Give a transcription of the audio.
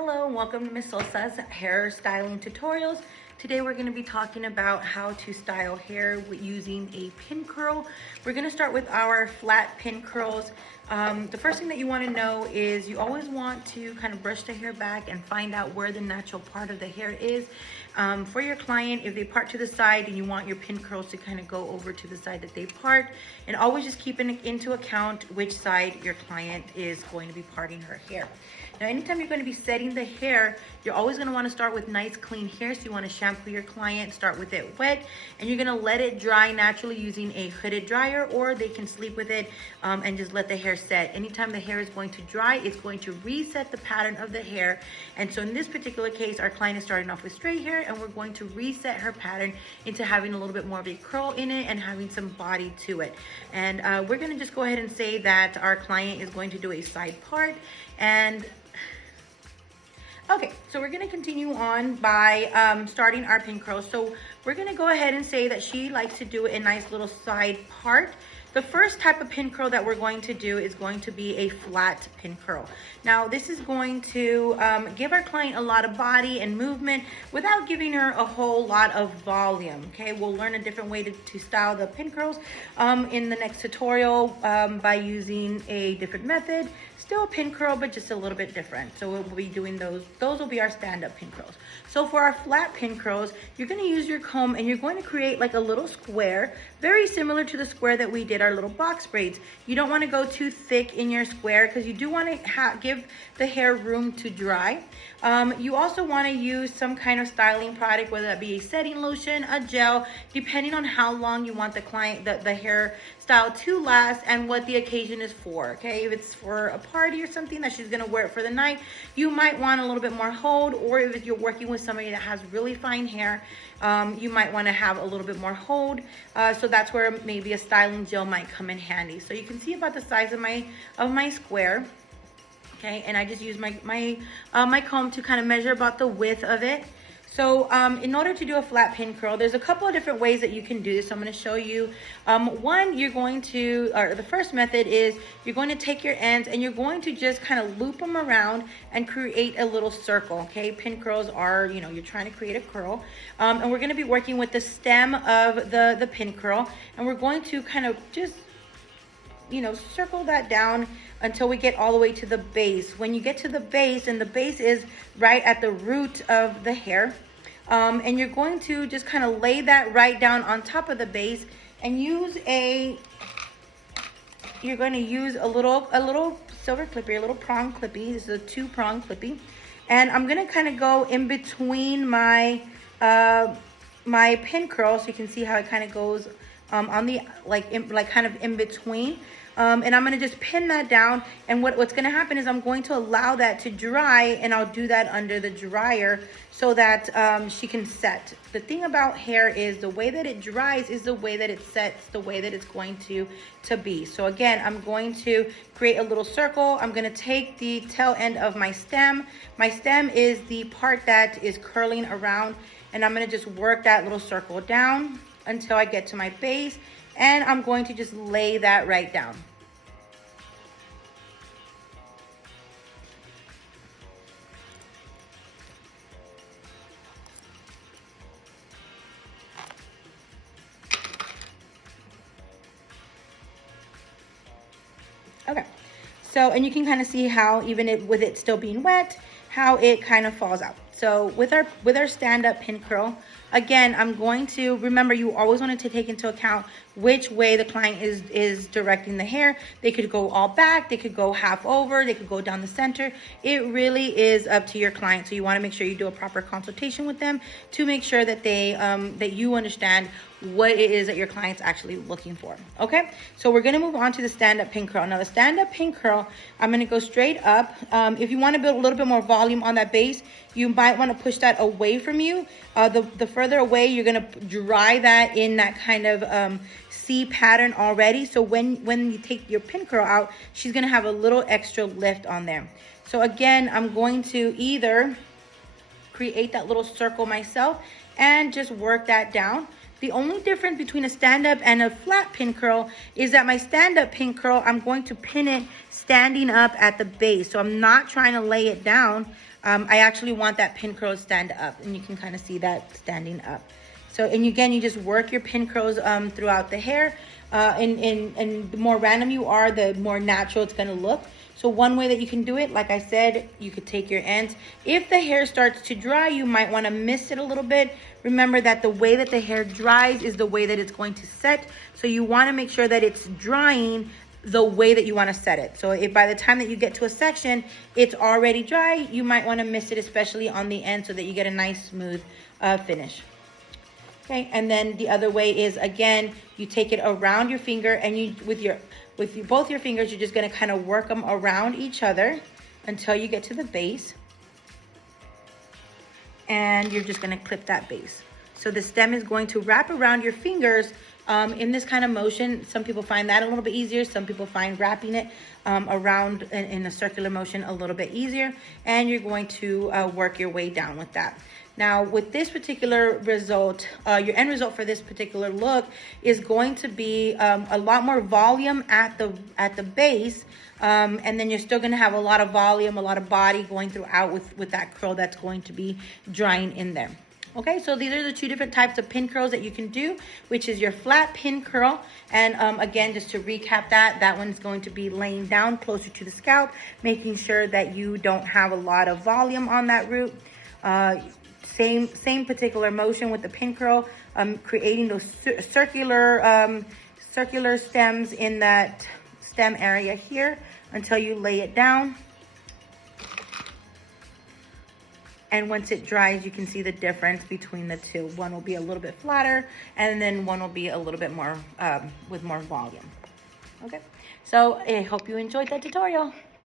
Hello and welcome to Miss Sosa's hair styling tutorials. Today we're going to be talking about how to style hair using a pin curl. We're going to start with our flat pin curls. The first thing that you want to know is you always want to kind of brush the hair back and find out where the natural part of the hair is. For your client, if they part to the side and you want your pin curls to kind of go over to the side that they part, and always just keeping into account which side your client is going to be parting her hair. Now, anytime you're going to be setting the hair, you're always going to want to start with nice clean hair. So you want to shampoo your client, start with it wet, and you're going to let it dry naturally using a hooded dryer, or they can sleep with it and just let the hair set. Anytime the hair is going to dry, it's going to reset the pattern of the hair. And so in this particular case, our client is starting off with straight hair, and we're going to reset her pattern into having a little bit more of a curl in it and having some body to it. And we're going to just go ahead and say that our client is going to do a side part. And okay, so we're going to continue on by starting our pin curl. So we're going to go ahead and say that she likes to do a nice little side part. The first type of pin curl that we're going to do is going to be a flat pin curl. Now, this is going to give our client a lot of body and movement without giving her a whole lot of volume, okay? We'll learn a different way to style the pin curls in the next tutorial by using a different method. Still a pin curl, but just a little bit different. So we'll be doing those. Those will be our stand-up pin curls. So for our flat pin curls, you're going to use your comb and you're going to create like a little square, very similar to the square that we did our little box braids. You don't want to go too thick in your square because you do want to give the hair room to dry. You also want to use some kind of styling product, whether that be a setting lotion, a gel, depending on how long you want the hair style to last and what the occasion is for. Okay, if it's for a party or something that she's going to wear it for the night, you might want a little bit more hold. Or if you're working with somebody that has really fine hair, you might want to have a little bit more hold. So that's where maybe a styling gel might come in handy. So you can see about the size of my square. Okay, and I just use my comb to kind of measure about the width of it. So in order to do a flat pin curl, there's a couple of different ways that you can do this. So I'm going to show you. The first method is you're going to take your ends and you're going to just kind of loop them around and create a little circle. Okay, pin curls are, you're trying to create a curl. And we're going to be working with the stem of the pin curl. And we're going to kind of just circle that down until we get all the way to the base. When you get to the base, and the base is right at the root of the hair, and you're going to just kind of lay that right down on top of the base and you're going to use a little silver clippy, a little prong clippy. This is a 2-prong clippy. And I'm going to kind of go in between my pin curl, so you can see how it kind of goes on the kind of in between. And I'm going to just pin that down, and what's going to happen is I'm going to allow that to dry, and I'll do that under the dryer so that she can set. The thing about hair is the way that it dries is the way that it sets, the way that it's going to be. So again, I'm going to create a little circle. I'm going to take the tail end of my stem. My stem is the part that is curling around, and I'm going to just work that little circle down until I get to my base, and I'm going to just lay that right down. Okay, so, and you can kind of see how even with it still being wet, how it kind of falls out. So with our stand-up pin curl, again, I'm going to remember, you always want to take into account which way the client is directing the hair. They could go all back, they could go half over, they could go down the center. It really is up to your client. So you want to make sure you do a proper consultation with them to make sure that that you understand what it is that your client's actually looking for. Okay, so we're going to move on to the stand-up pin curl. Now the stand-up pin curl, I'm going to go straight up. If you want to build a little bit more volume on that base, you might want to push that away from you. The further away, you're going to dry that in that kind of C pattern already. So when you take your pin curl out, she's going to have a little extra lift on there. So again, I'm going to either create that little circle myself and just work that down. The only difference between a stand-up and a flat pin curl is that my stand-up pin curl, I'm going to pin it standing up at the base. So I'm not trying to lay it down. I actually want that pin curl to stand up, and you can kind of see that standing up. So, and again, you just work your pin curls throughout the hair. And the more random you are, the more natural it's going to look. So one way that you can do it, like I said, you could take your ends. If the hair starts to dry, you might want to mist it a little bit. Remember that the way that the hair dries is the way that it's going to set. So you want to make sure that it's drying the way that you want to set it. So if by the time that you get to a section, it's already dry, you might want to mist it, especially on the end, so that you get a nice smooth finish. Okay, and then the other way is, again, you take it around your finger, and you both your fingers, you're just going to kind of work them around each other until you get to the base. And you're just going to clip that base. So the stem is going to wrap around your fingers in this kind of motion. Some people find that a little bit easier. Some people find wrapping it around in a circular motion a little bit easier. And you're going to work your way down with that. Now, with this particular result, your end result for this particular look is going to be a lot more volume at the base, and then you're still going to have a lot of volume, a lot of body going throughout with that curl that's going to be drying in there. Okay, so these are the two different types of pin curls that you can do, which is your flat pin curl. And again, just to recap that one's going to be laying down closer to the scalp, making sure that you don't have a lot of volume on that root. Same particular motion with the pin curl, creating those circular stems in that stem area here until you lay it down. And once it dries, you can see the difference between the two. One will be a little bit flatter, and then one will be a little bit more with more volume. Okay, so I hope you enjoyed that tutorial.